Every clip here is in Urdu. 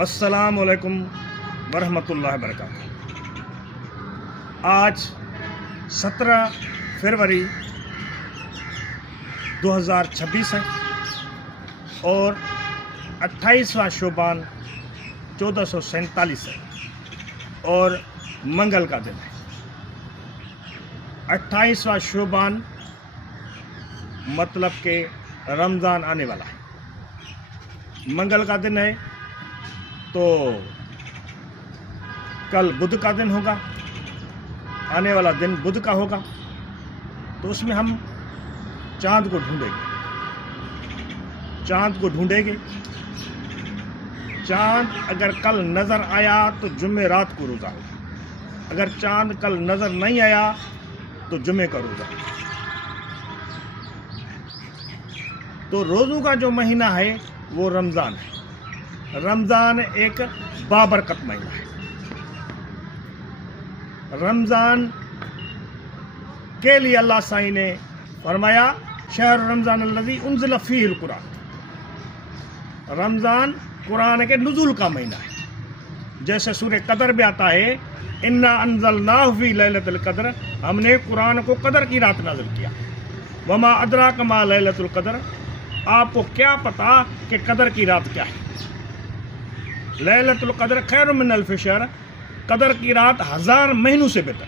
السلام علیکم ورحمۃ اللہ وبرکاتہ۔ آج 17 فروری 2026 ہے اور 28واں شعبان 1447 ہے اور منگل کا دن ہے۔ 28واں شعبان مطلب کہ رمضان آنے والا ہے، منگل کا دن ہے، تو کل بدھ کا دن ہوگا، آنے والا دن بدھ کا ہوگا، تو اس میں ہم چاند کو ڈھونڈیں گے۔ چاند اگر کل نظر آیا تو جمعہ رات کو روزہ ہوگا، اگر چاند کل نظر نہیں آیا تو جمعے کا روزہ ہوگا۔ تو روزوں کا جو مہینہ ہے وہ رمضان ہے۔ رمضان ایک بابرکت مہینہ ہے۔ رمضان کے لیے اللہ سائیں نے فرمایا شہر رمضان الذی انزل فیہ القرآن۔ رمضان قرآن کے نزول کا مہینہ ہے، جیسے سورہ قدر میں آتا ہے انا انزلناہ فی لیلۃ القدر، ہم نے قرآن کو قدر کی رات نازل کیا۔ وما ادراک ما لیلۃ القدر، آپ کو کیا پتا کہ قدر کی رات کیا ہے؟ لیلۃ القدر خیر من الف شہر، قدر کی رات 1000 مہینوں سے بہتر۔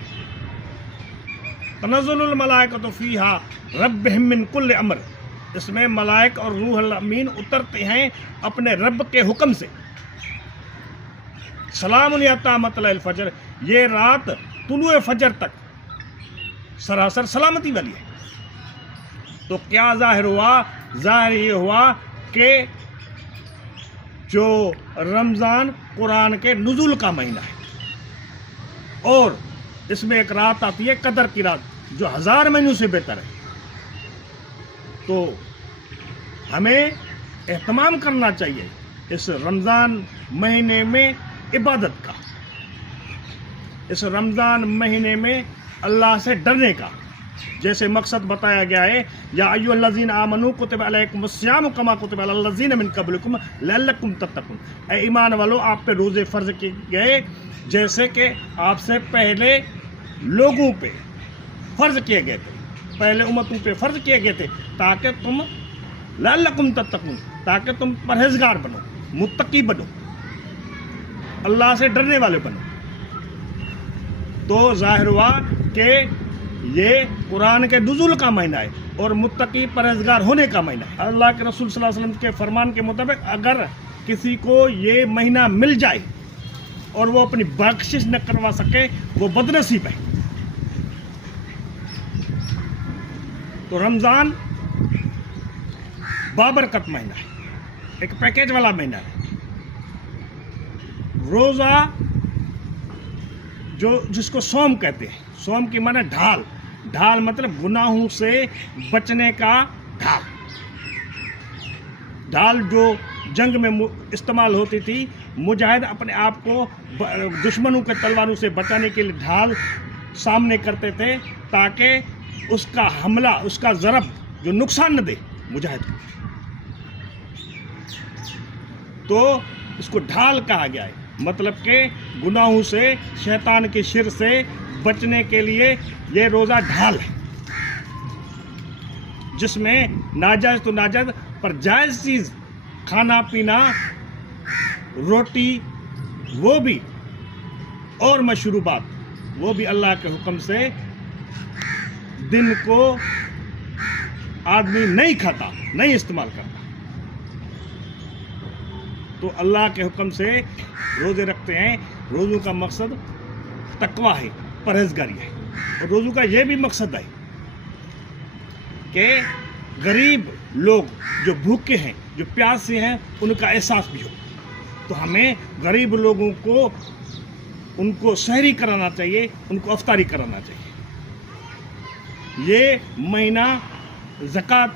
تنزل الملائکۃ فیہا ربہم من کل امر، اس میں ملائک اور روح الامین اترتے ہیں اپنے رب کے حکم سے۔ سلام حتی مطلع الفجر، یہ رات طلوع فجر تک سراسر سلامتی والی ہے۔ تو کیا ظاہر ہوا؟ ظاہر یہ ہوا کہ جو رمضان قرآن کے نزول کا مہینہ ہے اور اس میں ایک رات آتی ہے قدر کی رات جو 1000 مہینوں سے بہتر ہے۔ تو ہمیں اہتمام کرنا چاہیے اس رمضان مہینے میں عبادت کا، اس رمضان مہینے میں اللہ سے ڈرنے کا، جیسے مقصد بتایا گیا ہے یا ایھا الذین آمنوا کتب علیکم الصیام کما کتب علی الذین من قبلکم لعلکم تتقون، اے ایمان والو آپ پہ روزے فرض کیے گئے جیسے کہ آپ سے پہلے لوگوں پہ فرض کیے گئے تھے، پہلے امتوں پہ فرض کیے گئے تھے تاکہ تم لعلکم تتقون، تاکہ تم پرہیزگار بنو، متقی بنو، اللہ سے ڈرنے والے بنو۔ تو ظاہر ہوا کہ یہ قرآن کے نزول کا مہینہ ہے اور متقی پرہیزگار ہونے کا مہینہ ہے۔ اللہ کے رسول صلی اللہ علیہ وسلم کے فرمان کے مطابق اگر کسی کو یہ مہینہ مل جائے اور وہ اپنی بخشش نہ کروا سکے وہ بدنصیب ہے۔ تو رمضان بابرکت مہینہ ہے، ایک پیکیج والا مہینہ ہے۔ روزہ جس کو صوم کہتے ہیں، صوم کی معنی ڈھال، ڈھال مطلب گناہوں سے بچنے کا ڈھال۔ ڈھال جو جنگ میں استعمال ہوتی تھی، مجاہد اپنے آپ کو دشمنوں کے تلواروں سے بچانے کے لیے ڈھال سامنے کرتے تھے تاکہ اس کا حملہ، اس کا ضرب جو نقصان نہ دے مجاہد کو۔ تو اس کو ڈھال کہا گیا ہے، مطلب کہ گناہوں سے، شیطان کے شر سے بچنے کے لیے یہ روزہ ڈھال ہے، جس میں ناجائز تو ناجائز پر جائز چیز کھانا پینا، روٹی وہ بھی، اور مشروبات وہ بھی اللہ کے حکم سے دن کو آدمی نہیں کھاتا، نہیں استعمال کرتا۔ تو اللہ کے حکم سے روزے رکھتے ہیں۔ روزوں کا مقصد تقویٰ ہے، پرہیزگاری ہے، اور روزوں کا یہ بھی مقصد ہے کہ غریب لوگ جو بھوکے ہیں، جو پیاسے ہیں، ان کا احساس بھی ہو۔ تو ہمیں غریب لوگوں کو ان کو سحری کرانا چاہیے، ان کو افطاری کرانا چاہیے۔ یہ مہینہ زکوٰۃ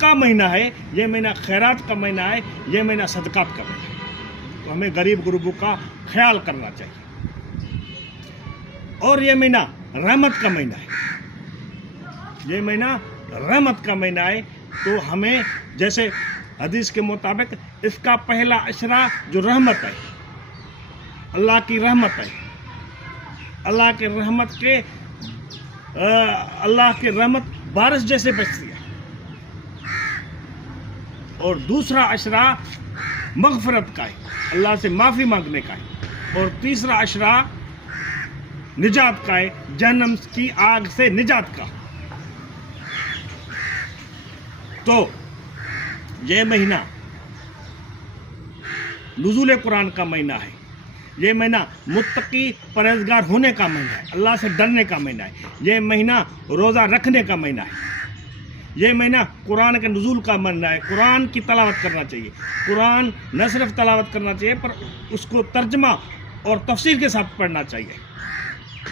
کا مہینہ ہے، یہ مہینہ خیرات کا مہینہ ہے، یہ مہینہ صدقات کا مہینہ ہے۔ تو ہمیں غریب غربوں کا خیال کرنا چاہیے۔ اور یہ مہینہ رحمت کا مہینہ ہے، یہ مہینہ رحمت کا مہینہ ہے۔ تو ہمیں جیسے حدیث کے مطابق اس کا پہلا عشرہ جو رحمت ہے، اللہ کی رحمت ہے، اللہ کی رحمت بارش جیسے بچتی ہے. اور دوسرا عشرہ مغفرت کا ہے، اللہ سے معافی مانگنے کا ہے. اور تیسرا عشرہ نجات کا ہے، جہنم کی آگ سے نجات کا. تو یہ مہینہ نزول قرآن کا مہینہ ہے، یہ مہینہ متقی پرہیزگار ہونے کا مہینہ ہے، اللہ سے ڈرنے کا مہینہ ہے. یہ مہینہ روزہ رکھنے کا مہینہ ہے. یہ مہینہ قرآن کے نزول کا مہینہ ہے. قرآن کی تلاوت کرنا چاہیے. قرآن نہ صرف تلاوت کرنا چاہیے پر اس کو ترجمہ اور تفسیر کے ساتھ پڑھنا چاہیے،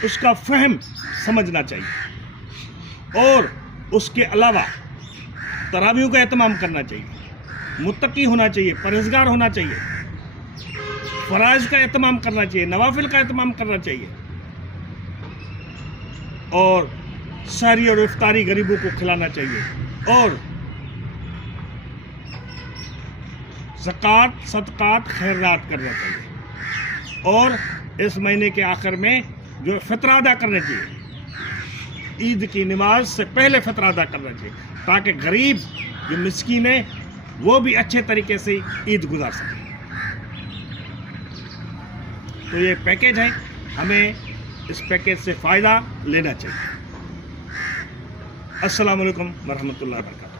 اس کا فہم سمجھنا چاہیے. اور اس کے علاوہ تراویح کا اہتمام کرنا چاہیے، متقی ہونا چاہیے، پرہیزگار ہونا چاہیے، فرائض کا اہتمام کرنا چاہیے، نوافل کا اہتمام کرنا چاہیے. اور سحری اور افطاری غریبوں کو کھلانا چاہیے. اور زکوٰۃ، صدقات، خیرات کرنا چاہیے. اور اس مہینے کے آخر میں جو فطرہ ادا کرنا چاہیے، عید کی نماز سے پہلے فطرہ ادا کرنا چاہیے تاکہ غریب جو مسکین ہے وہ بھی اچھے طریقے سے عید گزار سکیں. تو یہ پیکیج ہے، ہمیں اس پیکیج سے فائدہ لینا چاہیے. السلام علیکم ورحمۃ اللہ وبرکاتہ.